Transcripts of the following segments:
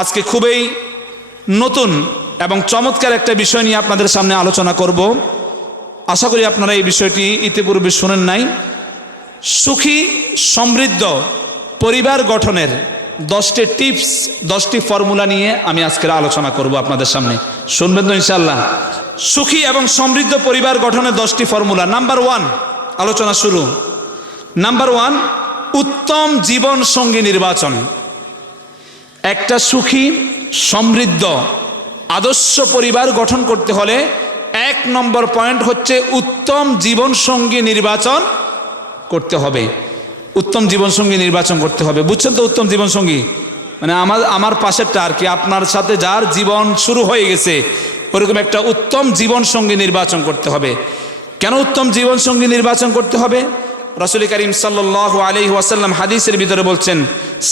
আজকে খুবই নতুন এবং চমৎকার একটা বিষয় নিয়ে আপনাদের সামনে আলোচনা করব। আশা করি আপনারা এই বিষয়টি ইতিপূর্বে শুনেন নাই। সুখী সমৃদ্ধ পরিবার গঠনের 10টি টিপস, 10টি ফর্মুলা নিয়ে আমি আজকের আলোচনা করব আপনাদের সামনে। শুনবেন তো ইনশাআল্লাহ? সুখী এবং সমৃদ্ধ পরিবার গঠনের 10টি ফর্মুলা। নাম্বার 1, আলোচনা শুরু। নাম্বার 1, উত্তম জীবন সঙ্গী নির্বাচন। একটা সুখী সমৃদ্ধ আদর্শ পরিবার গঠন করতে হলে 1 নম্বর পয়েন্ট হচ্ছে উত্তম জীবন সঙ্গী নির্বাচন করতে হবে। উত্তম জীবন সঙ্গী নির্বাচন করতে হবে। বুঝছেন তো? উত্তম জীবন সঙ্গী মানে আমার পাশেরটা আর কি, আপনার সাথে যার জীবন শুরু হয়ে গেছে ওরকম একটা উত্তম জীবন সঙ্গী নির্বাচন করতে হবে। কেন উত্তম জীবন সঙ্গী নির্বাচন করতে হবে? রাসূল করিম সাল্লাল্লাহু আলাইহি ওয়াসাল্লাম হাদিসের ভিতরে বলছেন,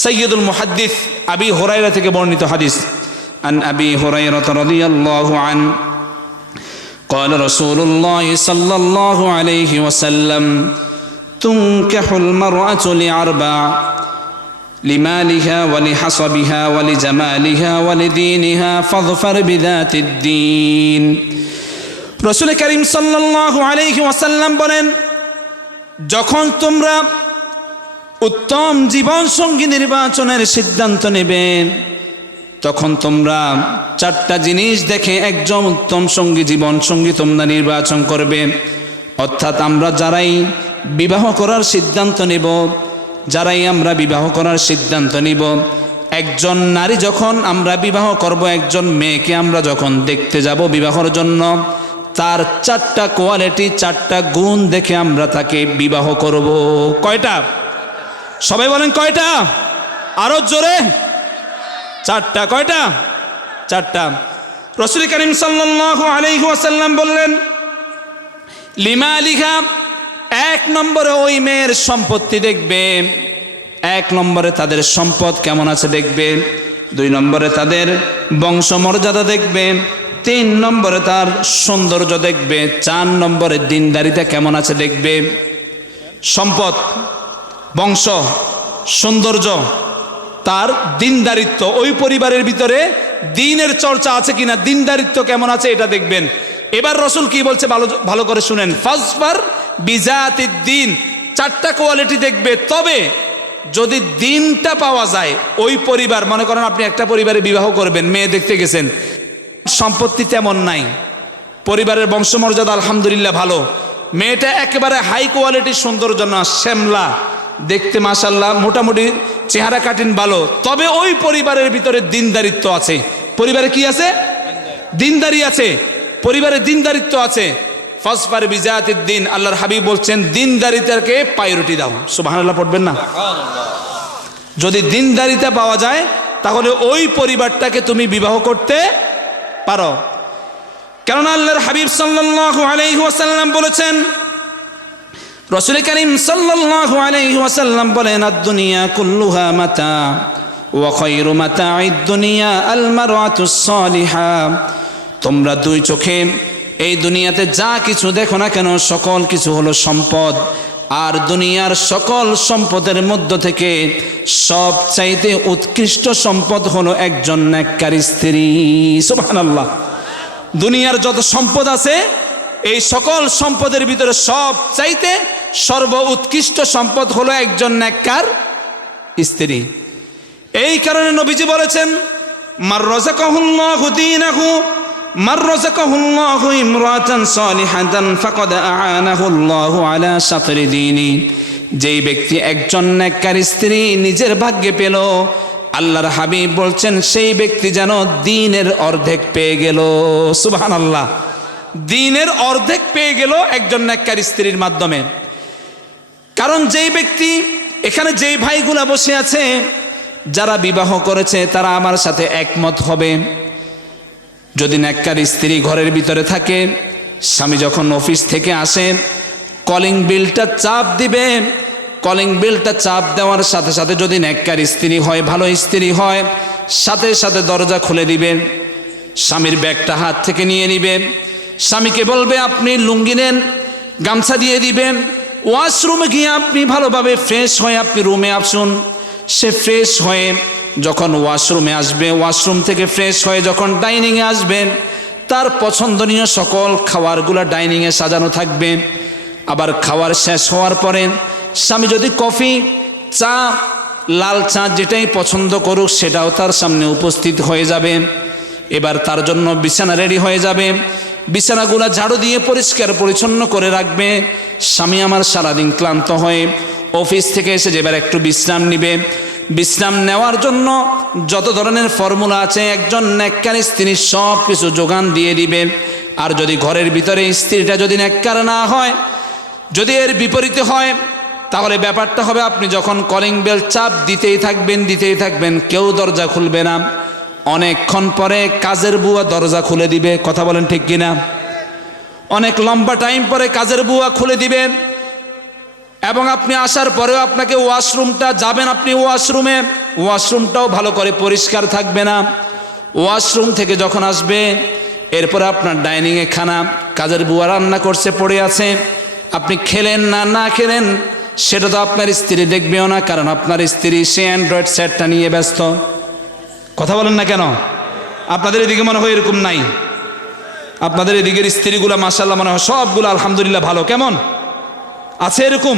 সাইয়্যিদুল মুহাদ্দিস আবি হুরায়রা থেকে বর্ণিত হাদিস, আন আবি হুরায়রা রাদিয়াল্লাহু আন قال رسول الله صلى الله عليه وسلم تنكح المرأة لأربع لمالها ولحصبها ولجمالها ولدينها فاظفر بذات الدين। রাসূল করিম সাল্লাল্লাহু আলাইহি ওয়াসাল্লাম বলেন, যখন তোমরা উত্তম জীবন সঙ্গী নির্বাচনের সিদ্ধান্ত নেবে তখন তোমরা 4টা জিনিস দেখে একজন উত্তম সঙ্গী জীবন সঙ্গী তোমরা নির্বাচন করবে। অর্থাৎ আমরা যারাই বিবাহ করার সিদ্ধান্ত নেব, আমরা বিবাহ করার সিদ্ধান্ত নিব, একজন নারী যখন আমরা বিবাহ করব, একজন মেয়েকে আমরা যখন দেখতে যাব বিবাহের জন্য, তার 4টা কোয়ালিটি 4টা গুণ দেখে আমরা তাকে বিবাহ করব। কয়টা? সবাই বলেন কয়টা? আরো জোরে। 4টা। কয়টা? 4টা। রাসূল করিম সাল্লাল্লাহু আলাইহি ওয়াসাল্লাম বললেন, লিমালিহা, 1 নম্বরে ওই মেয়ের সম্পত্তি দেখবে, 1 নম্বরে তাদের সম্পদ কেমন আছে দেখবে, 2 নম্বরে তাদের বংশমর্যাদা দেখবে, 3 নম্বরে তার সৌন্দর্য দেখবে, 4 নম্বরে দিনদারিতা কেমন আছে দেখবে। সম্পদ, বংশ, সৌন্দর্য, তার দিনদারিত্ব, ওই পরিবারের ভিতরে দিনের চর্চা আছে কিনা, দিনদারিত্ব কেমন আছে এটা দেখবেন। এবার রাসূল কি বলছে ভালো করে শুনেন, ফাজফার বিজাতিদ দ্বীন, 4টা কোয়ালিটি দেখবে। তবে যদি দিনটা পাওয়া যায়, ওই পরিবার, মনে করেন আপনি একটা পরিবারে বিবাহ করবেন, মেয়ে দেখতে গেছেন, সম্পত্তি তেমন নাই, পরিবারের বংশমর্যাদা আলহামদুলিল্লাহ ভালো, মেয়েটা একেবারে হাই কোয়ালিটির সৌন্দর্য না, শ্যামলা, দেখতে মাশাআল্লাহ মোটামুটি চেহারা কাটিন ভালো, তবে ওই পরিবারের ভিতরে দিনদারিত্ব আছে। পরিবারে কি আছে? দিনদারি আছে, পরিবারে দিনদারিত্ব আছে। ফাজফার বিজাতিদ দ্বীন, আল্লাহর হাবিব বলছেন দিনদারিতাকে প্রায়োরিটি দাও। সুবহানাল্লাহ পড়বেন না? যদি দিনদারিতা পাওয়া যায় তাহলে ওই পরিবারটাকে তুমি বিবাহ করতে পারো। কারণ আল্লাহর হাবিব সাল্লাল্লাহু আলাইহি ওয়াসাল্লাম বলেছেন, রাসূল করিম সাল্লাল্লাহু আলাইহি ওয়াসাল্লাম বলেন, আদ-দুনিয়া কুল্লুহা মাতা ওয়া খায়রু মাতা'id দুনিয়া আল মারআতুস সালিহা। তোমরা 2 চোখে এই দুনিয়াতে যা কিছু দেখো না কেন সকল কিছু হলো সম্পদ, আর দুনিয়ার সকল সম্পদের মধ্য থেকে সবচাইতে উৎকৃষ্ট সম্পদ হলো একজন নেককারী স্ত্রী। সুবহানাল্লাহ। দুনিয়ার যত সম্পদ আছে এই সকল সম্পদের ভিতরে সবচাইতে সর্ব উৎকৃষ্ট সম্পদ হলো একজন নেককার স্ত্রী। এই কারণে নবীজি বলেছেন, মার রাযাকাহুল্লাহু দীনাহু মার রাযাকাহুল্লাহু ইমরাতান সালিহাতান ফাকাদ আ'আনাহুল্লাহু আলা শাতরি দীনি। যেই ব্যক্তি একজন নেককার স্ত্রী নিজের ভাগ্যে পেল, আল্লাহর হাবিব বলছেন সেই ব্যক্তি যেন দ্বীনের অর্ধেক পেয়ে গেল। সুবহানাল্লাহ। দ্বীনের অর্ধেক পেয়ে গেল একজন নেককার স্ত্রীর মাধ্যমে। কারণ যেই ব্যক্তি, এখানে যেই ভাইগুলা বসে আছে যারা বিবাহ করেছে তারা আমার সাথে একমত হবে, যদি নেককার স্ত্রী ঘরের ভিতরে থাকে, স্বামী যখন অফিস থেকে আসে কলিং বেলটা চাপ দিবে, কলিং বেলটা চাপ দেওয়ার সাথে সাথে যদি নেককার স্ত্রী হয়, ভালো স্ত্রী হয়, সাথে সাথে দরজা খুলে দিবে, স্বামীর ব্যাগটা হাত থেকে নিয়ে নিবে, স্বামীকে বলবে আপনি লুঙ্গি নেন, গামছা দিয়ে দিবেন, ওয়াশরুমে গিয়ে আপনি ভালোভাবে ফ্রেশ হয়ে আপনি রুমে আসুন। সে ফ্রেশ হয়ে যখন ওয়াশরুমে আসবে, ওয়াশরুম থেকে ফ্রেশ হয়ে যখন ডাইনিংয়ে আসবেন, তার পছন্দনীয় সকল খাবারগুলো ডাইনিংয়ে সাজানো থাকবে। আবার খাবার শেষ হওয়ার পরে স্বামী যদি কফি, চা, লাল চা যেটাই পছন্দ করুক সেটাও তার সামনে উপস্থিত হয়ে যাবে। এবার তার জন্য বিছানা রেডি হয়ে যাবে, বিছানাগুলো ঝাড়ু দিয়ে পরিষ্কার পরিচ্ছন্ন করে রাখবে। স্বামী আমার সারাদিন ক্লান্ত হয়ে অফিস থেকে এসে এবার একটু বিশ্রাম নিবে। বিশ্রাম নেওয়ার জন্য যত ধরনের ফর্মুলা আছে একজন নেককার স্ত্রী সব কিছু যোগান দিয়ে দিবে। আর যদি ঘরের ভিতরে স্ত্রীটা যদি নেককার না হয়, যদি এর বিপরীতে হয়, তাহলে ব্যাপারটা হবে আপনি যখন কলিং বেল চাপ দিতেই থাকবেন, কেউ দরজা খুলবে না। অনেকক্ষণ পরে কাজের বুয়া দরজা খুলে দিবে। কথা বলেন ঠিক কিনা? অনেক লম্বা টাইম পরে কাজের বুয়া খুলে দিবেন, এবং আপনি আসার পরেও আপনাকে ওয়াশরুমটা যাবেন, আপনি ওয়াশরুমটাও ভালো করে পরিষ্কার থাকবে না। ওয়াশরুম থেকে যখন আসবে, এরপরে আপনার ডাইনিংয়ে খানা, কাজের বুয়া রান্না করছে পড়ে আছে, আপনি খেলেন না খেলেন সেটা তো আপনার স্ত্রী দেখবেও না, কারণ আপনার স্ত্রী সে অ্যান্ড্রয়েড সেটটা নিয়ে ব্যস্ত। কথা বলেন না কেন? আপনাদের এদিকে মনে হয় এরকম নাই? আপনাদের এদিকের স্ত্রীগুলো মাশাআল্লাহ মনে হয় সবগুলো আলহামদুলিল্লাহ ভালো। কেমন আছে এরকম?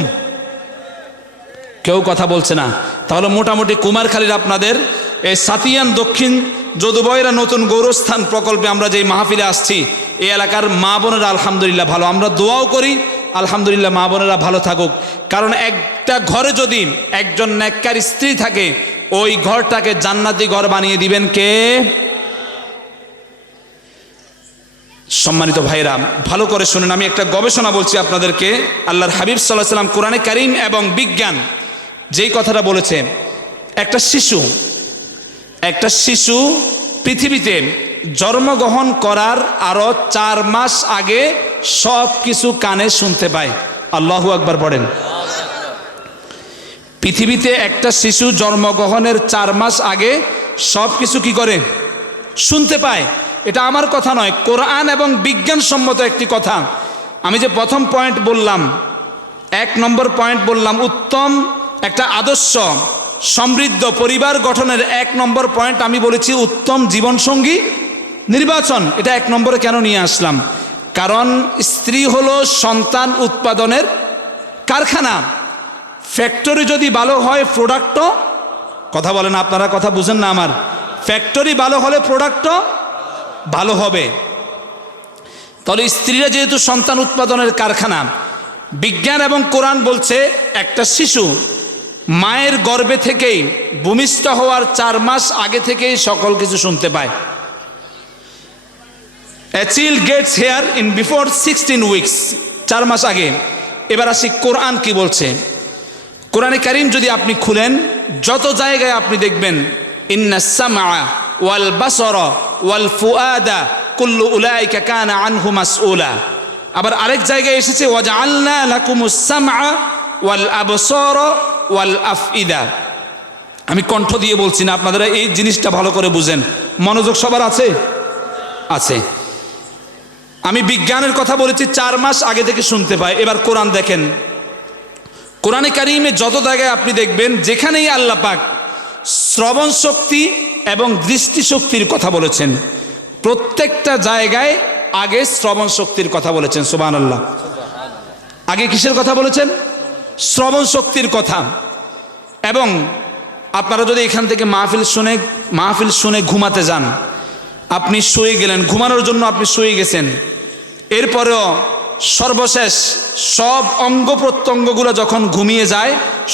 কেউ কথা বলছে না। তাহলে মোটামুটি কুমারখালীর আপনাদের এই সাতিয়ান দক্ষিণ যদুবয়রা নতুন গৌরস্থান প্রকল্পে আমরা যেই মাহফিলে আসছি, এই এলাকার মা বোনেরা আলহামদুলিল্লাহ ভালো। আমরা দোয়াও করি আলহামদুলিল্লাহ মা বোনেরা ভালো থাকুক, কারণ একটা ঘরে যদি একজন নেককার স্ত্রী থাকে, ওই ঘরটাকে জান্নাতি ঘর বানিয়ে দিবেন কে? সম্মানিত ভাইরা, ভালো করে শুনেন, আমি একটা গবেষণা বলছি আপনাদেরকে। আল্লাহর হাবিব সাল্লাল্লাহু আলাইহি সাল্লাম কোরআনে কারীম এবং বিজ্ঞান যেই কথাটা বলেছে, একটা শিশু পৃথিবীতে জন্মগ্রহণ করার আরো 4 মাস আগে সব কিছু কানে শুনতে পায়। আল্লাহু আকবার পড়েন। পৃথিবীতে একটা শিশু জন্মগ্রহণের 4 মাস আগে সব কিছু কি করে? শুনতে পায়। এটা আমার কথা নয়, কোরআন এবং বিজ্ঞানসম্মত একটি কথা। আমি যে প্রথম পয়েন্ট বললাম, 1 নম্বর পয়েন্ট বললাম, উত্তম একটা আদর্শ সমৃদ্ধ পরিবার গঠনের 1 নম্বর পয়েন্ট আমি বলেছি উত্তম জীবনসঙ্গী নির্বাচন। এটা 1 নম্বরে কেন নিয়ে আসলাম? কারণ স্ত্রী হলো সন্তান উৎপাদনের কারখানা। ফ্যাক্টরি যদি ভালো হয়, প্রোডাক্টও, কথা বলেন আপনারা, কথা বুঝেন না আমার? ফ্যাক্টরি ভালো হলে প্রোডাক্টও ভালো হবে। তাহলে স্ত্রীরা যেহেতু সন্তান উৎপাদনের কারখানা, বিজ্ঞান এবং কোরআন বলছে একটা শিশু মায়ের গর্ভে থেকেই ভূমিষ্ঠ হওয়ার 4 মাস আগে থেকেই সকল কিছু শুনতে পায়। A child gets here in before 16 weeks, 4 মাস আগে। এবার আসি কোরআন কি বলছে। কোরআনে কারীম যদি আপনি খুলেন, যত জায়গায় আপনি দেখবেন ইন্নাস সামআ ওয়াল বাসারা ওয়াল ফুআদা কুল্লু উলাইকা কানা আনহু মাসউলা। আবার আরেক জায়গায় এসেছে ওয়াজআলনা লাকুমুস সামআ ওয়াল আবসারা ওয়াল আফইদা। আমি কণ্ঠ দিয়ে বলছি না, আপনারা এই জিনিসটা ভালো করে বুঝেন। মনোযোগ সবার আছে? আছে। আমি বিজ্ঞানের কথা বলেছি, 4 মাস আগে থেকে শুনতে পায়। এবার কোরআন দেখেন, কোরআনে কারীমে যত জায়গায় আপনি দেখবেন, যেখানেই আল্লাহ পাক শ্রবণ শক্তি এবং দৃষ্টিশক্তির কথা বলেছেন, প্রত্যেকটা জায়গায় আগে শ্রবণ শক্তির কথা বলেছেন। সুবহানাল্লাহ। আগে কিসের কথা বলেছেন? শ্রবণ শক্তির কথা। এবং আপনারা যদি এখান থেকে মাহফিল শুনে ঘুমাতে যান, আপনি শুয়ে গেলেন, ঘুমানোর জন্য আপনি শুয়ে গেছেন, এরপরেও সর্বশেষ সব অঙ্গ প্রত্যঙ্গগুলো যখন ঘুমিয়ে যায়,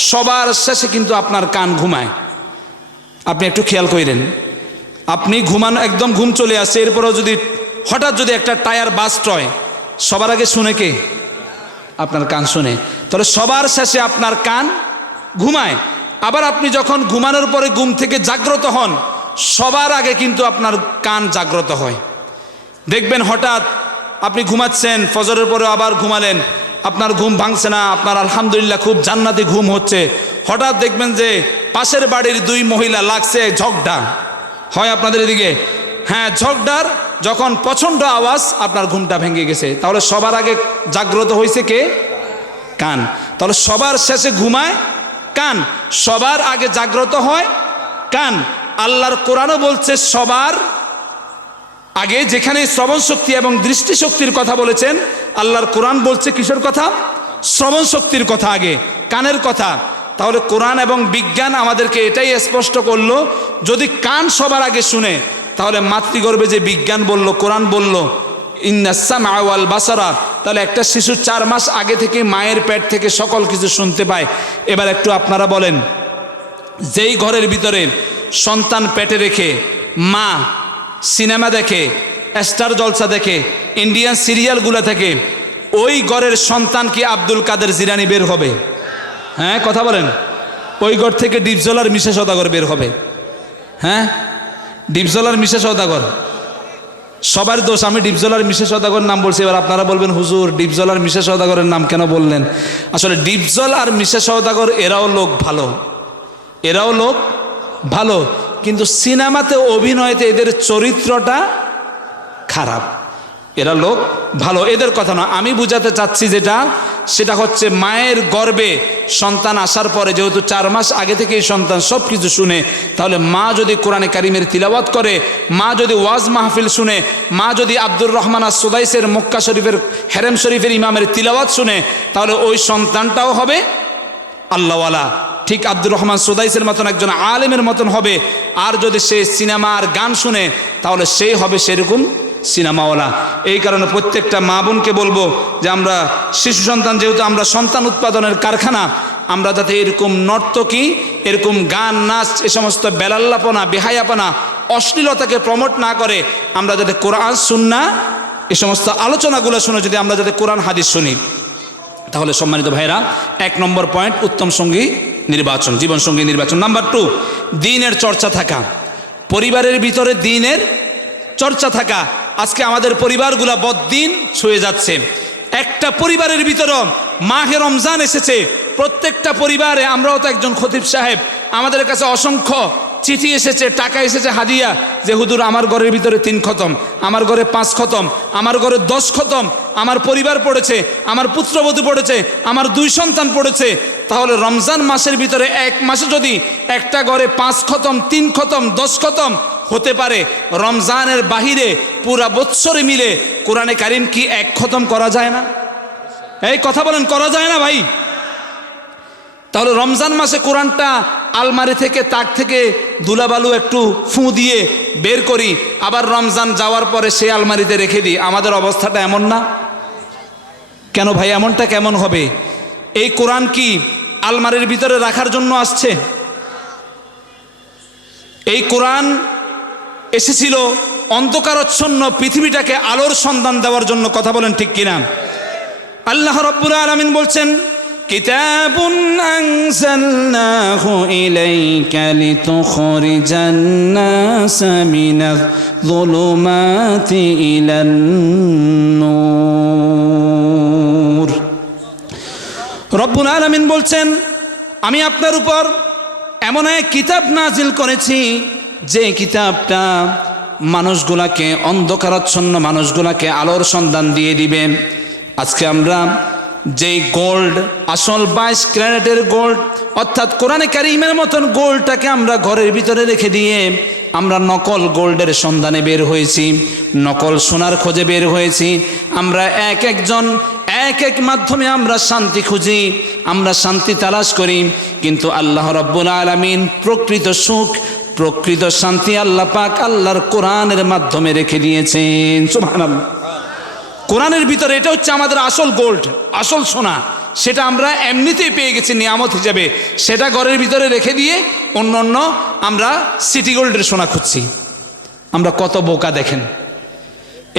সবার শেষে কিন্তু আপনার কান ঘুমায়। আপনি একটু খেয়াল করেন, আপনি ঘুমানো একদম ঘুম চলে আসে, এরপরেও যদি হঠাৎ যদি একটা টায়ার বাস্ট হয়, সবার আগে শুনে কে? আপনার কান শুনে। তাহলে সবার শেষে আপনার কান ঘুমায়। আবার আপনি যখন ঘুমানোর পরে ঘুম থেকে জাগ্রত হন, সবার আগে কিন্তু আপনার কান জাগ্রত হয়। দেখবেন হঠাৎ আপনি ঘুমাচ্ছেন, ফজরের পরে আবার ঘুমালেন, আপনার ঘুম ভাঙছে না, আপনার আলহামদুলিল্লাহ খুব জান্নাতি ঘুম হচ্ছে। হঠাৎ দেখবেন যে পাশের বাড়ির 2 মহিলা লাগছে ঝগড়া হয় আপনাদের এদিকে। হ্যাঁ, ঝগড়ার যখন প্রচণ্ড আওয়াজ, আপনার ঘুমটা ভেঙে গেছে। তাহলে সবার আগে জাগ্রত হয়েছে কে? কান। তাহলে সবার শেষে ঘুমায় কান, সবার আগে জাগ্রত হয় কান। আল্লাহর কোরআনও বলছে সবার আগে, যেখানে শ্রবণ শক্তি এবং দৃষ্টিশক্তির কথা বলেছেন, আল্লাহর কোরআন বলছে কিসের কথা? শ্রবণ শক্তির কথা আগে, কানের কথা। তাহলে কোরআন এবং বিজ্ঞান আমাদেরকে এটাই স্পষ্ট করলো, যদি কান সবার আগে শুনে, তাহলে মাতৃগর্ভে যে বিজ্ঞান বলল, কোরআন বলল ইন্নাস সামআ ওয়াল বাসারা, তাহলে একটা শিশু 4 মাস আগে থেকে মায়ের পেট থেকে সকল কিছু শুনতে পায়। এবার একটু আপনারা বলেন, যেই ঘরের ভিতরে সন্তান পেটে রেখে মা সিনেমা দেখে, স্টার জলসা দেখে, ইন্ডিয়ান সিরিয়ালগুলো থেকে, ওই ঘরের সন্তান কি আব্দুল কাদের জিলানী বের হবে? হ্যাঁ, কথা বলেন। ওই ঘর থেকে ডিপজলার মিশা সওদাগর বের হবে। হ্যাঁ, ডিপজলার মিশা সওদাগর সবার দোষ। আমি ডিপজলার মিশা সওদাগর নাম বলছি, এবার আপনারা বলবেন হুজুর ডিপজলার মিশা সওদাগরের নাম কেন বললেন? আসলে ডিপজল আর মিশা সওদাগর এরাও লোক ভালো, এরাও লোক ভালো, কিন্তু সিনেমাতে অভিনয়তে এদের চরিত্রটা খারাপ। এরা লোক ভালো, এদের কথা না। আমি বুঝাতে চাচ্ছি যেটা, সেটা হচ্ছে মায়ের গর্ভে সন্তান আসার পরে, যেহেতু 4 মাস আগে থেকেই সন্তান সব কিছু শুনে, তাহলে মা যদি কোরআনে কারিমের তিলাওয়াত করে, মা যদি ওয়াজ মাহফিল শুনে, মা যদি আব্দুর রহমান আস-সুদাইসের মক্কা শরীফের হেরেম শরীফের ইমামের তিলাওয়াত শুনে, তাহলে ওই সন্তানটাও হবে আল্লাহওয়ালা, ঠিক আব্দুর রহমান সুদাইসের মতন একজন আলেমের মতন হবে। আর যদি সে সিনেমা আর গান শুনে, তাহলে সে হবে সেরকম সিনেমাওয়ালা। এই কারণে প্রত্যেকটা মা বোনকে বলবো যে আমরা শিশু সন্তান, যেহেতু আমরা সন্তান উৎপাদনের কারখানা, আমরা যাতে এরকম নর্তকী, এরকম গান নাচ, এ সমস্ত বেলাল্লাপনা, বেহায়াপনা, অশ্লীলতাকে প্রমোট না করে, আমরা যাতে কোরআন সুন্নাহ এই সমস্ত আলোচনাগুলো শুনে, যদি আমরা যাতে কোরআন হাদিস শুনি, তাহলে সম্মানিত ভাইরা 1 নম্বর পয়েন্ট উত্তম সঙ্গী নির্বাচন, জীবন সঙ্গী নির্বাচন। নাম্বার 2, দ্বীনের চর্চা থাকা, পরিবারের ভিতরে দ্বীনের চর্চা থাকা। আজকে আমাদের পরিবারগুলা বদ্দিন ছুঁয়ে যাচ্ছে। একটা পরিবারের ভিতরে মাহে রমজান এসেছে, প্রত্যেকটা পরিবারে, আমরাও তো একজন খতিব সাহেব, আমাদের কাছে অসংখ্য চিঠি এসেছে, টাকা এসেছে হাদিয়া, যে হুজুর আমার ঘরের ভিতরে 3 খতম, আমার ঘরে 5 খতম, আমার ঘরে 10 খতম, আমার পরিবার পড়েছে, আমার পুত্রবধূ পড়েছে, আমার 2 সন্তান পড়েছে। তাহলে রমজান মাসের ভিতরে 1 মাসে যদি একটা ঘরে 5 খতম, 3 খতম, 10 খতম হতে পারে, রমজানের বাহিরে পুরা বৎসরে মিলে কোরআনে কারিম কি 1 খতম করা যায় না? এই কথা বলেন, করা যায় না ভাই? তাহলে রমজান মাসে কোরআনটা আলমারি থেকে, তাক থেকে ধুলাবালু একটু ফু দিয়ে বের করি, আবার রমজান যাওয়ার পরে সেই আলমারিতে রেখে দিই। আমাদের অবস্থাটা এমন না কেন ভাই? এমনটা কেমন হবে? এই কোরআন কি আলমারির ভিতরে রাখার জন্য আসছে? এই কোরআন এসেছিল অন্ধকারচ্ছন্ন পৃথিবীটাকে আলোর সন্ধান দেওয়ার জন্য। কথা বলেন ঠিক কিনা? আল্লাহ রাব্বুল আলামিন বলছেন, কিতাবুন আনজালনাহু ইলাইকা লিতুখরিজান নাসা মিনাজ যুলুমাতি ইলান নূর। রব্বুল আলামিন বলছেন, আমি আপনার উপর এমন এক কিতাব নাজিল করেছি, যে কিতাবটা মানুষগুলাকে, অন্ধকারাচ্ছন্ন মানুষগুলাকে আলোর সন্ধান দিয়ে দিবে। আজকে আমরা যেই গোল্ড, আসল 22 ক্যারেটের গোল্ড, অর্থাৎ কোরআনে কারিমের মতন গোল্ডটাকে আমরা ঘরের ভিতরে রেখে দিয়ে আমরা নকল গোল্ডের সন্ধানে বের হয়েছি, নকল সোনার খোঁজে বের হয়েছি। আমরা একজন এক মাধ্যমে আমরা শান্তি খুঁজি, আমরা শান্তি তালাশ করি, কিন্তু আল্লাহ রাব্বুল আলামিন প্রকৃত সুখ, প্রকৃত শান্তি আল্লাহ পাক আল্লাহর কোরআনের মাধ্যমে রেখে দিয়েছেন। সুবহানাল্লাহ। কোরআনের ভিতরে এটা হচ্ছে আমাদের আসল গোল্ড, আসল সোনা। সেটা আমরা এমনিতেই পেয়ে গেছি নিয়ামত হিসেবে, সেটা ঘরের ভিতরে রেখে দিয়ে অন্য আমরা সিটি গোল্ডের সোনা খুঁজছি। আমরা কত বোকা দেখেন।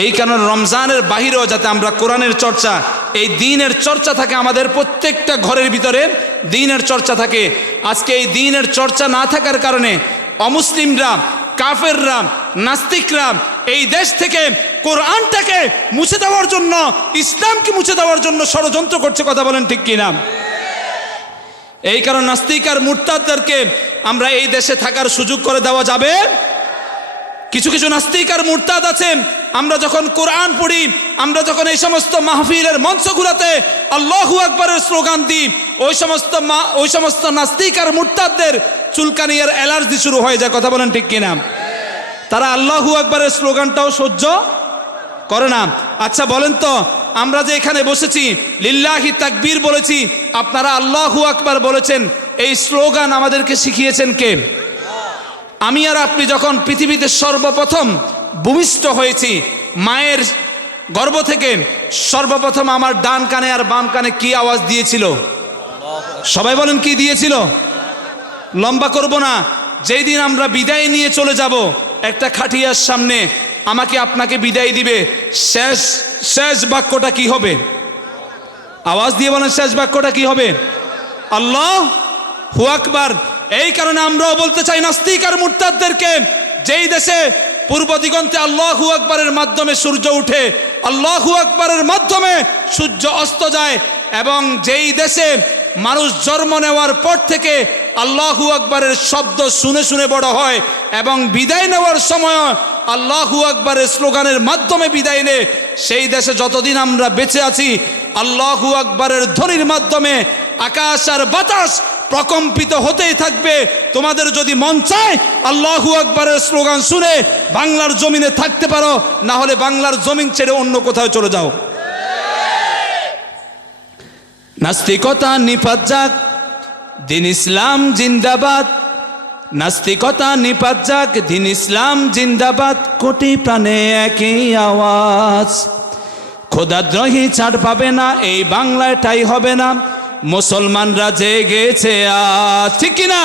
এই কারণে রমজানের বাহিরেও যাতে আমরা কোরআনের চর্চা, এই দ্বীনের চর্চা থাকে, আমাদের প্রত্যেকটা ঘরের ভিতরে দ্বীনের চর্চা থাকে। আজকে এই দ্বীনের চর্চা না থাকার কারণে অমুসলিমরা, কাফেররা, নাস্তিকরা এই দেশ থেকে কোরআনটাকে মুছে দেওয়ার জন্য, ইসলামকে মুছে দেওয়ার জন্য ষড়যন্ত্র করছে। কথা বলেন ঠিক কিনা? এই কারণে নাস্তিক আর মুরতাদদেরকে আমরা এই দেশে থাকার সুযোগ করে দেওয়া যাবে। কিছু কিছু নাস্তিক আর মুরতাদ আছেন, আমরা যখন কোরআন পড়ি, আমরা যখন এই সমস্ত মাহফিলের মঞ্চগুলোতে আল্লাহু আকবারের স্লোগান দিই, ওই সমস্ত নাস্তিক আর মুরতাদদের চুলকানি আর অ্যালার্জি শুরু হয়ে যায়। কথা বলেন ঠিক কিনা? তারা আল্লাহু আকবারের স্লোগানটাও সহ্য করে না। আচ্ছা বলেন তো, আমরা যে এখানে বসেছি লিল্লাহি তাকবীর বলেছি, আপনারা আল্লাহু আকবার বলেছেন, এই স্লোগান আমাদেরকে শিখিয়েছেন কে? আমি আর আপনি যখন পৃথিবীতে সর্বপ্রথম ভূমিষ্ঠ হয়েছি মায়ের গর্ভ থেকে, সর্বপ্রথম আমার ডান কানে আর বাম কানে কি আওয়াজ দিয়েছিল? সবাই বলেন কি দিয়েছিল? লম্বা করব না, যেই দিন আমরা বিদায় নিয়ে চলে যাব একটা খাটিয়ার সামনে, আমাকে আপনাকে বিদায় দিবে, শেষ বাক্যটা কি হবে? আওয়াজ দিয়ে বলেন, শেষ বাক্যটা কি হবে? আল্লাহু আকবার। এই কারণে আমরাও বলতে চাই নাস্তিক আর মুরতাদদেরকে, যেই দেশে পূর্ব দিগন্তে আল্লাহু আকবারের মাধ্যমে সূর্য উঠে, আল্লাহু আকবারের মাধ্যমে সূর্য অস্ত যায়, এবং যেই দেশে মানুষ জন্ম নেওয়ার পর থেকে আল্লাহু আকবারের শব্দ শুনে শুনে বড় হয়, এবং বিদায় নেওয়ার সময় আল্লাহু আকবারের স্লোগানের মাধ্যমে বিদায় নেয়, সেই দেশে যতদিন আমরা বেঁচে আছি আল্লাহু আকবারের ধ্বনির মাধ্যমে আকাশ আর বাতাস প্রকম্পিত হতেই থাকবে। তোমাদের যদি মন চায় আল্লাহু আকবারের স্লোগান শুনে বাংলার জমিনে থাকতে পারো, না হলে বাংলার জমিন ছেড়ে অন্য কোথাও চলে যাও। নাস্তিকতা নিপাত যাক, দিন ইসলাম জিন্দাবাদ। নাস্তিকতা নিপাত যাক, দিন ইসলাম জিন্দাবাদ। কোটি প্রাণে একই আওয়াজ, খোদাদ্রোহী ছাড় পাবে না, এই বাংলায় ঠাঁই হবে না। মুসলমানরা জেগেছে আজ, ঠিক কিনা?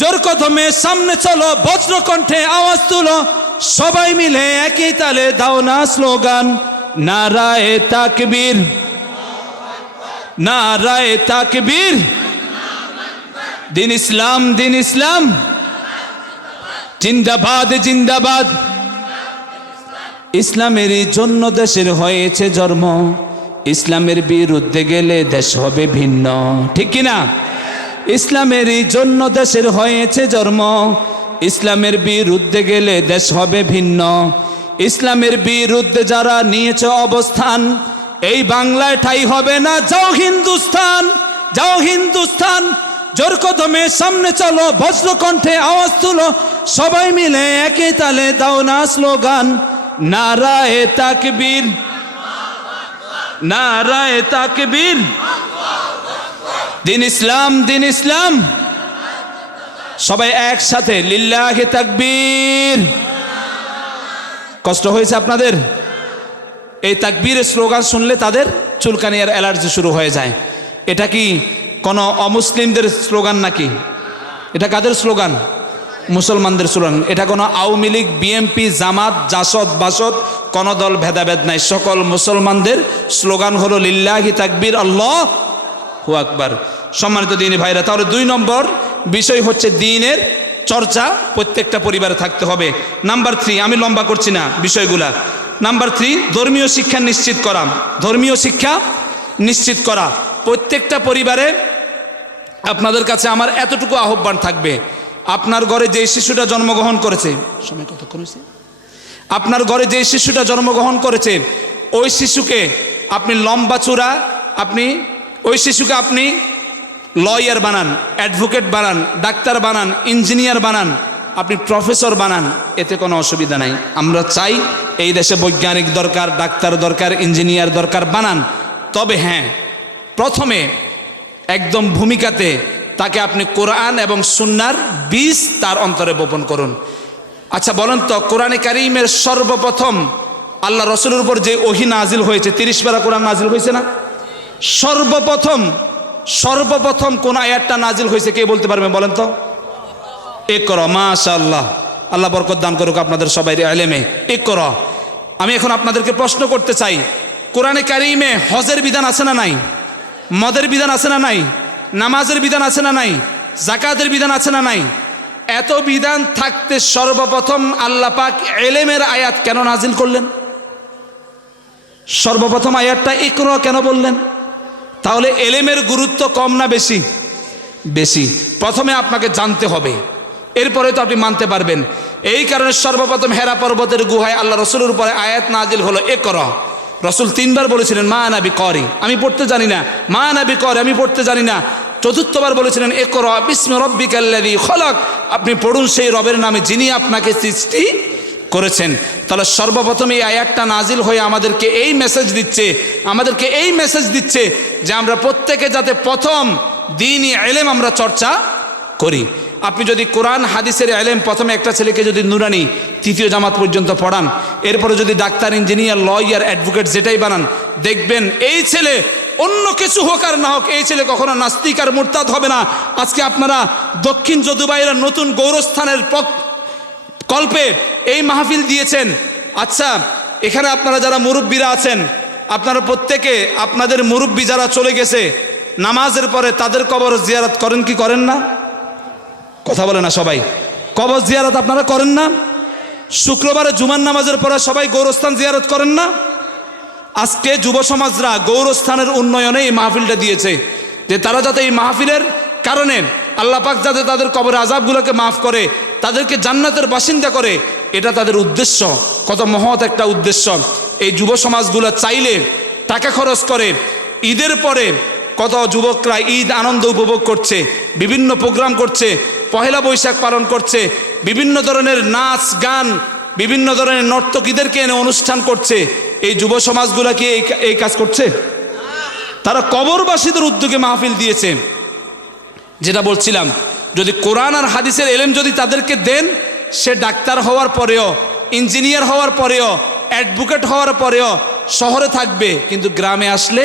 জোর কদমে সামনে চলো, বজ্রকণ্ঠে আওয়াজ তুলো, সবাই মিলে একই তালে দাও না স্লোগান, নারায়ে তাকবীর, নারায়ে তাকবীর। দিন ইসলাম, দিন ইসলাম জিন্দাবাদ, জিন্দাবাদ। ইসলামেরই জন্য দেশের হয়েছে জন্ম, ইসলামের বিরুদ্ধে গেলে দেশ হবে ভিন্ন, ঠিক কিনা? ইসলামেরই জন্য দেশের হয়েছে জন্ম, ইসলামের বিরুদ্ধে গেলে দেশ হবে ভিন্ন। ইসলামের বিরুদ্ধে যারা নিয়েছে অবস্থান, এই বাংলায় ঠাঁই হবে না। যাও হিন্দুস্তান, যাও হিন্দুস্তান। জোর কদমে সামনে চলো, বজ্রকণ্ঠে আওয়াজ তুলো, সবাই মিলে একই তালে দাও না স্লোগান, নারায়ে তাকবীর, নারায়ে তাকবীর। দিন ইসলাম, দিন ইসলাম। সবাই একসাথে লিল্লাহি তাকবীর। কষ্ট হয়েছে আপনাদের? এই তাকবীরের স্লোগান শুনলে তাদের চুলকানি আর অ্যালার্জি শুরু হয়ে যায়। এটা কি কোনো অমুসলিমদের স্লোগান নাকি? এটা কাদের স্লোগান? মুসলমানদের স্লোগান। এটা কোনো আওয়ামী লীগ, বিএনপি, জামাত, জাসদ, বাসদ কোনো দল ভেদাভেদ নাই, সকল মুসলমানদের স্লোগান হলো লিল্লাহি তাকবীর, আল্লাহু আকবার। সম্মানিত দ্বীনি ভাইরা, তাহলে 2 নম্বর বিষয় হচ্ছে দ্বীনের চর্চা প্রত্যেকটা পরিবারে থাকতে হবে। নাম্বার 3, আমি লম্বা করছি না বিষয়গুলা। নাম্বার 3, ধর্মীয় শিক্ষা নিশ্চিত করা। ধর্মীয় শিক্ষা নিশ্চিত করা প্রত্যেকটা পরিবারে। আপনাদের কাছে আমার এতটুকু আহ্বান থাকবে, আপনার ঘরে যে শিশুটা জন্মগ্রহণ করেছে, সময় কতক্ষণ হয়েছে? আপনার ঘরে যে শিশুটা জন্মগ্রহণ করেছে, ওই শিশুকে আপনি লম্বা চূড়া, আপনি ওই শিশুকে আপনি লয়ার বানান, অ্যাডভোকেট বানান, ডাক্তার বানান, ইঞ্জিনিয়ার বানান, আপনি প্রফেসর বানান, এতে কোনো অসুবিধা নাই। আমরা চাই এই দেশে বৈজ্ঞানিক দরকার, ডাক্তার দরকার, ইঞ্জিনিয়ার দরকার, বানান। তবে হ্যাঁ, প্রথমে একদম ভূমিকাতে তাকে আপনি কোরআন এবং সুন্নাহর বীজ তার অন্তরে বপন করুন। আচ্ছা বলেন তো, কোরআনে কারীমের সর্বপ্রথম আল্লাহ রসুলের উপর যে ওহী নাজিল হয়েছে, 30 পারা কোরআন নাজিল হয়েছে না? সর্বপ্রথম কোন আয়াতটা নাজিল হয়েছে কে বলতে পারবেন বলেন তো? ইকরা। মাশাআল্লাহ, আল্লাহ বরকত দান করুক আপনাদের সবাই ইলমে। ইকরা। আমি এখন আপনাদেরকে প্রশ্ন করতে চাই, কোরআনে কারীমে হজের বিধান আছে না নাই? মদের বিধান আছে না নাই? নামাজের বিধান আছে না নাই? যাকাতের বিধান আছে না নাই? এত বিধান থাকতে সর্বপ্রথম আল্লাহ পাক ইলমের আয়াত কেন নাজিল করলেন? সর্বপ্রথম আয়াতটা ইকরা কেন বললেন? তাহলে ইলমের গুরুত্ব কম না বেশি? বেশি। প্রথমে আপনাকে জানতে হবে, এরপরে তো আপনি মানতে পারবেন। এই কারণে সর্বপ্রথম হেরা পর্বতের গুহায় আল্লাহ রসুলের উপরে আয়াত নাজিল হলো ইকরা। রসুল 3 বার বলেছিলেন মা আনা বিকরি, আমি পড়তে জানি না। মা আনা বিকরি, আমি পড়তে জানি না। চতুর্থবার বলেছিলেন ইকরা বিসমি রাব্বিকাল্লাযী খলাক, আপনি পড়ুন সেই রবের নামে যিনি আপনাকে সৃষ্টি করেছেন। তাহলে সর্বপ্রথম এই আয়াতটা নাজিল হয়ে আমাদেরকে এই মেসেজ দিচ্ছে যে আমরা প্রত্যেকে যাতে প্রথম দ্বীনি ইলম আমরা চর্চা করি। আপনি যদি কোরআন হাদিসের ইলম প্রথমে একটা ছেলেকে যদি নুরানি তৃতীয় জামাত পর্যন্ত পড়ান, এরপরে যদি ডাক্তার, ইঞ্জিনিয়ার, লয়ার, অ্যাডভোকেট যেটাই বানান, দেখবেন এই ছেলে অন্য কিছু হোক আর না হোক, এই ছেলে কখনো নাস্তিক আর মুরতাদ হবে না। আজকে আপনারা দক্ষিণ যদুবাইরা নতুন গৌরস্থানের কল্পে এই মাহফিল দিয়েছেন। আচ্ছা, এখানে আপনারা যারা মুরব্বীরা আছেন, আপনারা প্রত্যেকে আপনাদের মুরব্বী যারা চলে গেছে নামাজের পরে তাদের কবর জিয়ারত করেন কি করেন না? কথা বলে না সবাই। কবর জিয়ারত আপনারা করেন না? শুক্রবারে জুমার নামাজের পরে সবাই গৌরস্থান জিয়ারত করেন না? আজকে যুব সমাজরা গৌরস্থানের উন্নয়নে এই মাহফিলটা দিয়েছে, যে তারা যাতে এই মাহফিলের কারণে আল্লাহ পাক যাতে তাদের কবরের আযাবগুলোকে মাফ করে, তাদেরকে জান্নাতের বাসিন্দা করে, এটা তাদের উদ্দেশ্য। কত মহৎ একটা উদ্দেশ্য। এই যুব সমাজগুলো চাইলে টাকা খরচ করে ঈদের পরে কত যুবকরা ঈদ আনন্দ উপভোগ করছে, বিভিন্ন প্রোগ্রাম করছে, পহেলা বৈশাখ পালন করছে, বিভিন্ন ধরনের নাচ গান, বিভিন্ন ধরনের নর্তকীদেরকে এনে অনুষ্ঠান করছে। এই যুব সমাজগুলা কি এই কাজ করছে? তারা কবরবাসীদের উদ্যোগে মাহফিল দিয়েছে। যেটা বলছিলাম, যদি কোরআন আর হাদিসের ইলম যদি তাদেরকে দেন, সে ডাক্তার হওয়ার পরেও, ইঞ্জিনিয়ার হওয়ার পরেও, অ্যাডভোকেট হওয়ার পরেও শহরে থাকবে, কিন্তু গ্রামে আসলে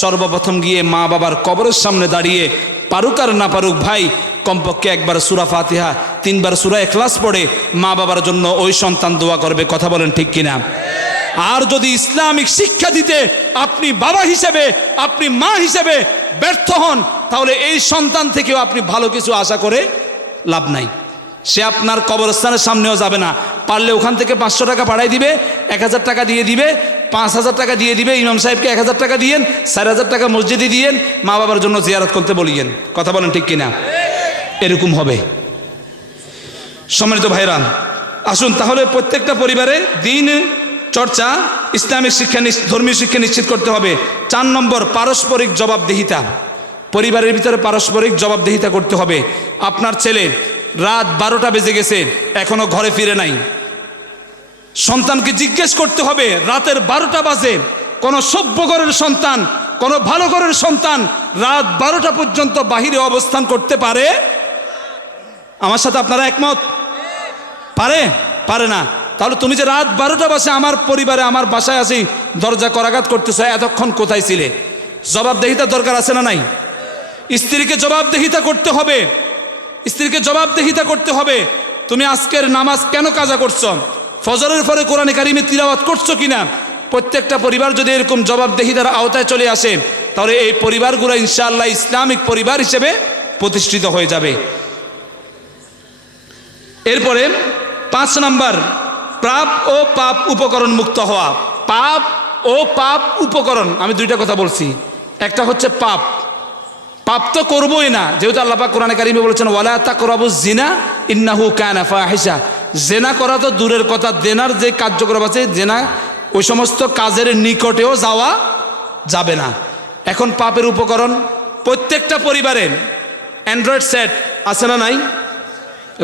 সর্বপ্রথম গিয়ে মা বাবার কবরের সামনে দাঁড়িয়ে পারুক আর না পারুক ভাই, কমপক্ষে একবার সূরা ফাতিহা, 3 বার সূরা ইখলাস পড়ে মা বাবার জন্য ওই সন্তান দোয়া করবে। কথা বলেন ঠিক কিনা? আর যদি ইসলামিক শিক্ষা দিতে আপনি বাবা হিসেবে, আপনি মা হিসেবে ব্যর্থ হন, তাহলে এই সন্তান থেকেও আপনি ভালো কিছু আশা করে লাভ নাই। সে আপনার কবরস্থানের সামনেও যাবে না। পারলে ওখান থেকে 500 টাকা পাঠাই দিবে, 1000 টাকা দিয়ে দিবে, 5000 টাকা দিয়ে দিবে, ইমাম সাহেবকে 1000 টাকা দিয়েন, 4000 টাকা মসজিদে দিয়েন, মা বাবার জন্য জিয়ারত করতে বলিয়েন। কথা বলেন ঠিক কিনা? এরকম হবে। সম্মানিত ভাইরা, আসুন তাহলে প্রত্যেকটা পরিবারে দ্বীন চর্চা, ইসলামিক শিক্ষা, ধর্মীয় শিক্ষা নিশ্চিত করতে হবে। 4 নম্বর, পারস্পরিক জবাবদিহিতা। পরিবারের ভিতরে পারস্পরিক জবাবদিহিতা করতে হবে। আপনার ছেলে রাত 12টা বেজে গেছে, এখনো ঘরে ফিরে নাই, সন্তানকে জিজ্ঞেস করতে হবে রাতের 12টা বাজে কোন সভ্য ঘরের সন্তান, কোন ভালো ঘরের সন্তান রাত 12টা পর্যন্ত বাহিরে অবস্থান করতে পারে? আমার সাথে আপনারা একমত? পারে না। তাহলে তুমি যে রাত 12টা বাজে আমার পরিবারে, আমার বাসায় আছি, দরজা করাঘাত করতেছ, এতক্ষণ কোথায় ছিলে? জবাবদিহিতার দরকার আছে না নাই? স্ত্রীকে জবাবদিহিতা করতে হবে। স্ত্রীকে জবাবদিহিতা করতে হবে। তুমি আজকের নামাজ কেন কাজা করছো? ফজরের পরে কোরআনে কারিমে তিলাওয়াত করছো কিনা? প্রত্যেকটা পরিবার যদি এরকম জবাবদিহিতার আওতায় চলে আসে, তাহলে এই পরিবারগুলো ইনশাআল্লাহ ইসলামিক পরিবার হিসেবে প্রতিষ্ঠিত হয়ে যাবে। এরপরে 5 নাম্বার, পাপ ও পাপ উপকরণ মুক্ত হওয়া। পাপ ও পাপ উপকরণ, আমি 2টা কথা বলছি। একটা হচ্ছে পাপ তো করবোই না, যেহেতু আল্লাহ পাক কোরআনে কারিমে বলেছেন ওয়ালা তাকরাবুজ জিনা ইন্নাহু কানা ফাহিশা। জেনা করা তো দূরের কথা, জেনার যে কার্যক্রম আছে, জেনা ওই সমস্ত কাজের নিকটেও যাওয়া যাবে না। এখন পাপের উপকরণ, প্রত্যেকটা পরিবারে অ্যান্ড্রয়েড সেট আছে না নাই?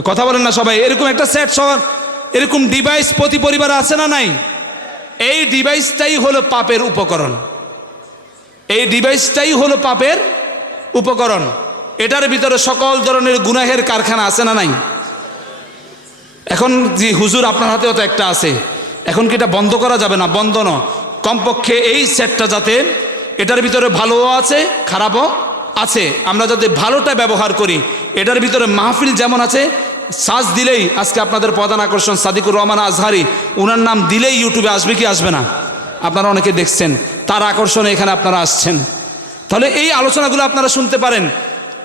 কথা বলেন না সবাই। এরকম একটা সেট, এরকম ডিভাইস প্রতি পরিবারে আছে না নাই? এই ডিভাইসটাই হলো পাপের উপকরণ। এই ডিভাইসটাই হলো পাপের উপকরণ। এটার ভিতরে সকল ধরনের গুনাহের কারখানা আছে না নাই? এখন জি হুজুর আপনার হাতেও তো একটা আছে, এখন কি এটা বন্ধ করা যাবে না? বন্ধ না, কমপক্ষে এই সেটটা যাতে, এটার ভিতরে ভালোও আছে খারাপও আছে, আমরা যাতে ভালোটা ব্যবহার করি। এটার ভিতরে মাহফিল যেমন আছে, সার্চ দিলেই আজকে আপনাদের প্রধান আকর্ষণ সাদিকুর রহমান আজহারি, ওনার নাম দিলেই ইউটিউবে আসবে কি আসবে না? আপনারা অনেকে দেখছেন, তার আকর্ষণে এখানে আপনারা আসছেন। তাহলে এই আলোচনাগুলো আপনারা শুনতে পারেন।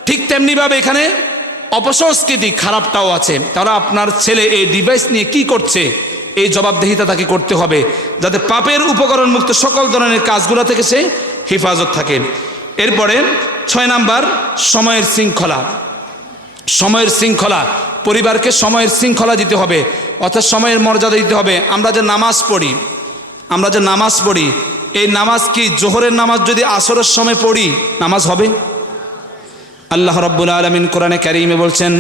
ঠিক তেমনিভাবে এখানে অপসংস্কৃতি খারাপটাও আছে। তাহলে আপনার ছেলে এই ডিভাইস নিয়ে কি করছে, এই জবাবদিহিতা তাকে করতে হবে, যাতে পাপের উপকরণ মুক্ত সকল ধরনের কাজগুলো থেকে সে হেফাজত থাকে। এরপরে 6 নাম্বার, সময়ের শৃঙ্খলা। সময়ের শৃঙ্খলা, পরিবারকে সময়ের শৃঙ্খলা দিতে হবে, অর্থাৎ সময়ের মর্যাদা দিতে হবে। আমরা যে নামাজ পড়ি, এই নামাজ কি জোহরের নামাজ যদি আসরের সময় পড়ি নামাজ হবে? আল্লাহ রাব্বুল আলামিন কোরআনে কারীমে বলছেন,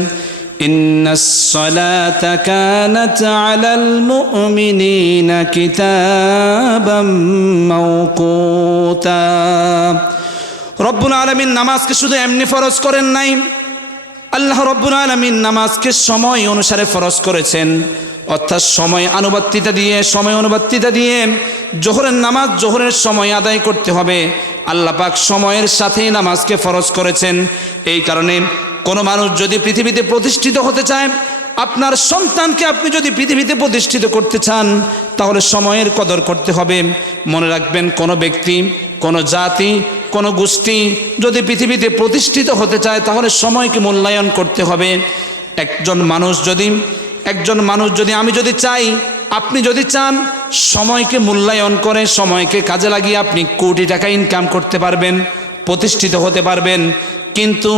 ইন্নাস সালাতা কানাত আলাল মুমিনিনা কিতাবাম মাওকুতা। রব্বুল আলামিন নামাজকে শুধু এমনি ফরজ করেন নাই, আল্লাহ রব্বুল আলামিন নামাজকে সময় অনুসারে ফরজ করেছেন। অর্থাৎ সময় অনুবর্তিতা দিয়ে জোহরের নামাজ জোহরের সময় আদায় করতে হবে। আল্লাহ পাক সময়ের সাথেই নামাজকে ফরজ করেছেন। এই কারণে কোনো মানুষ যদি পৃথিবীতে প্রতিষ্ঠিত হতে চায়, আপনার সন্তানকে আপনি যদি পৃথিবীতে প্রতিষ্ঠিত করতে চান, তাহলে সময়ের কদর করতে হবে। মনে রাখবেন, কোনো ব্যক্তি, কোনো জাতি, কোনো গোষ্ঠী যদি পৃথিবীতে প্রতিষ্ঠিত হতে চায়, তাহলে সময়কে মূল্যায়ন করতে হবে। একজন মানুষ যদি আমি যদি চাই, আপনি যদি চান, সময়কে মূল্যায়ন করে সময়কে কাজে লাগিয়ে আপনি কোটি টাকা ইনকাম করতে পারবেন, প্রতিষ্ঠিত হতে পারবেন। কিন্তু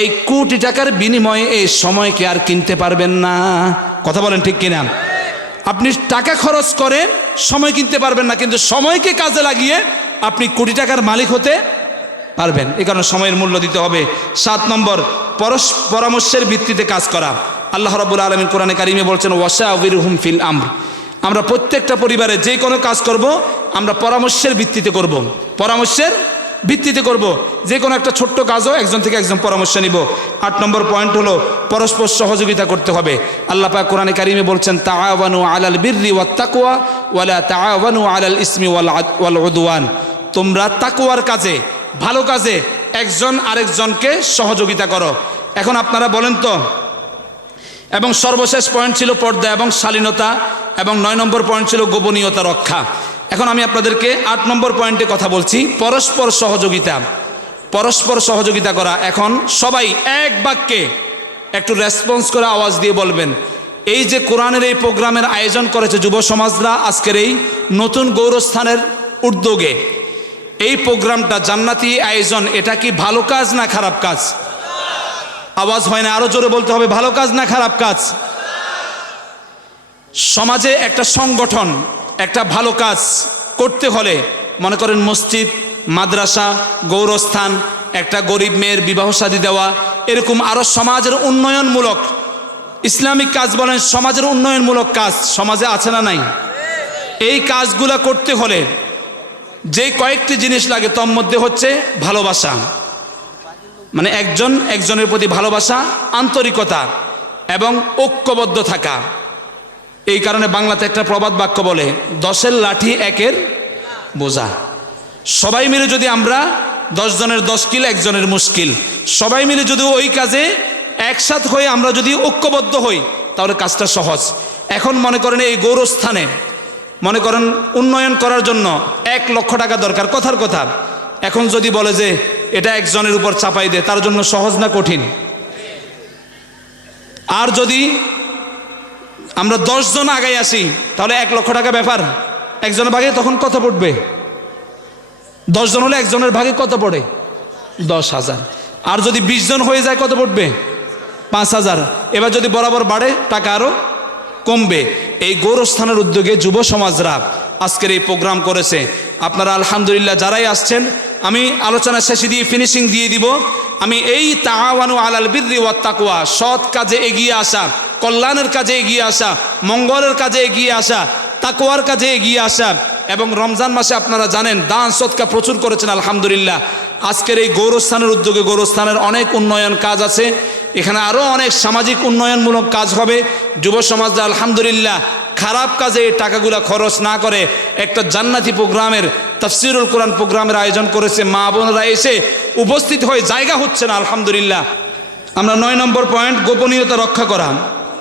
এই কোটি টাকার বিনিময়ে এই সময়কে আর কিনতে পারবেন না। কথা বলেন ঠিক কিনা? আপনি টাকা খরচ করে সময় কিনতে পারবেন না, কিন্তু সময়কে কাজে লাগিয়ে আপনি কোটি টাকার মালিক হতে পারবেন। এই কারণে সময়ের মূল্য দিতে হবে। 7 নম্বর, পরামর্শের ভিত্তিতে কাজ করা। আল্লাহ রাব্বুল আলামিন কোরআনে কারীমে বলছেন, ওয়াশাউরিরহুম ফিল আমর। আমরা প্রত্যেকটা পরিবারে যে কোনো কাজ করব, আমরা পরামর্শের ভিত্তিতে করব। পরামর্শের ভিত্তিতে করব। যে কোনো একটা ছোট্ট কাজও একজন থেকে একজন পরামর্শ নিব। 8 নম্বর পয়েন্ট হলো পরস্পর সহযোগিতা করতে হবে। আল্লাহ পাক কোরআনে কারীমে বলছেন, তাআওয়ানু আলাল বিররি ওয়াত তাকওয়া ওয়ালা তাআওয়ানু আলাল ইসমি ওয়াল উদওয়ান। তোমরা তাকওয়ার কাজে, ভালো কাজে একজন আরেকজনকে সহযোগিতা করো। এখন আপনারা বলেন তো, এবং সর্বশেষ পয়েন্ট ছিল পর্দা এবং শালীনতা, এবং 9 নম্বর পয়েন্ট ছিল গোপনীয়তা রক্ষা। এখন আমি আপনাদেরকে 8 নম্বর পয়েন্টে কথা বলছি, পরস্পর সহযোগিতা করা। এখন সবাই এক বাক্যে একটু রেসপন্স করে আওয়াজ দিয়ে বলবেন, এই যে কোরআনের এই প্রোগ্রামের আয়োজন করেছে যুব সমাজরা আজকের এই নতুন গৌরস্থানের উদ্যোগে, এই প্রোগ্রামটা জান্নাতি আয়োজন, এটা কি ভালো কাজ না খারাপ কাজ? আওয়াজ হয় না, আরো জোরে বলতে হবে, ভালো কাজ না খারাপ কাজ? সমাজে একটা সংগঠন, একটা ভালো কাজ করতে হলে, মনে করেন মসজিদ, মাদ্রাসা, গৌরস্থান, একটা গরিব মেয়ের বিবাহ শাদী দেওয়া, এরকম আরো সমাজের উন্নয়নমূলক ইসলামিক কাজ বলেন, সমাজের উন্নয়নমূলক কাজ সমাজে আছে না নাই? এই কাজগুলা করতে হলে যে কয়েকটি জিনিস লাগে, তার মধ্যে হচ্ছে ভালোবাসা, মানে একজন একজনের প্রতি ভালোবাসা, আন্তরিকতা এবং ঐক্যবদ্ধ থাকা। এই কারণে বাংলাতে একটা প্রবাদ বাক্য বলে, 10-এর লাঠি 1-এর বোঝা। সবাই মিলে যদি আমরা 10 জনের 10 কিল, একজনের মুশকিল, সবাই মিলে যদি ওই কাজে একসাথ হয়ে আমরা যদি ঐক্যবদ্ধ হই, তাহলে কাজটা সহজ। এখন মনে করেন এই গৌরস্থানে, মনে করেন উন্নয়ন করার জন্য 1 লক্ষ টাকা দরকার, কথার কথা। এখন যদি বলে যে এটা একজনের উপর চাপাই দে, তার জন্য সহজ না কঠিন? আর যদি আমরা 10 জন আগাই আসি, তাহলে 1 লক্ষ টাকা ব্যাপার, একজনের ভাগে তখন কত পড়বে? 10 জন হলে একজনের ভাগে কত পড়ে? 10,000। আর যদি 20 জন হয়ে যায় কত পড়বে? 5,000। এবার যদি বরাবর বাড়ে, টাকা আরো কমবে। এই গৌরস্থানের উদ্যোগে যুব সমাজরা আজকের এই প্রোগ্রাম করেছে। আপনারা আলহামদুলিল্লাহ যারাই আসছেন, আমি আলোচনা শেষে দিয়ে ফিনিশিং দিয়ে দিব। আমি এই তাআওয়ানু আলাল বিররি ওয়াত তাকওয়া, সৎ কাজে এগিয়ে আসা, কল্যাণের কাজে এগিয়ে আসা, মঙ্গলের কাজে এগিয়ে আসা, তাকওয়ার কাজে এগিয়ে আসা, এবং রমজান মাসে আপনারা জানেন দান সদকা প্রচুর করেছেন আলহামদুলিল্লাহ। আজকের এই গৌরস্থানের উদ্যোগে গৌরস্থানের অনেক উন্নয়ন কাজ আছে, এখানে আরও অনেক সামাজিক উন্নয়নমূলক কাজ হবে। যুব সমাজরা আলহামদুলিল্লাহ খারাপ কাজে এই টাকাগুলো খরচ না করে একটা জান্নাতি প্রোগ্রামের, তাফসিরুল কোরআন প্রোগ্রামের আয়োজন করেছে। মা বোনেরা এসে উপস্থিত হয়ে জায়গা হচ্ছে না আলহামদুলিল্লাহ। আমরা 9 নম্বর পয়েন্ট, গোপনীয়তা রক্ষা করা।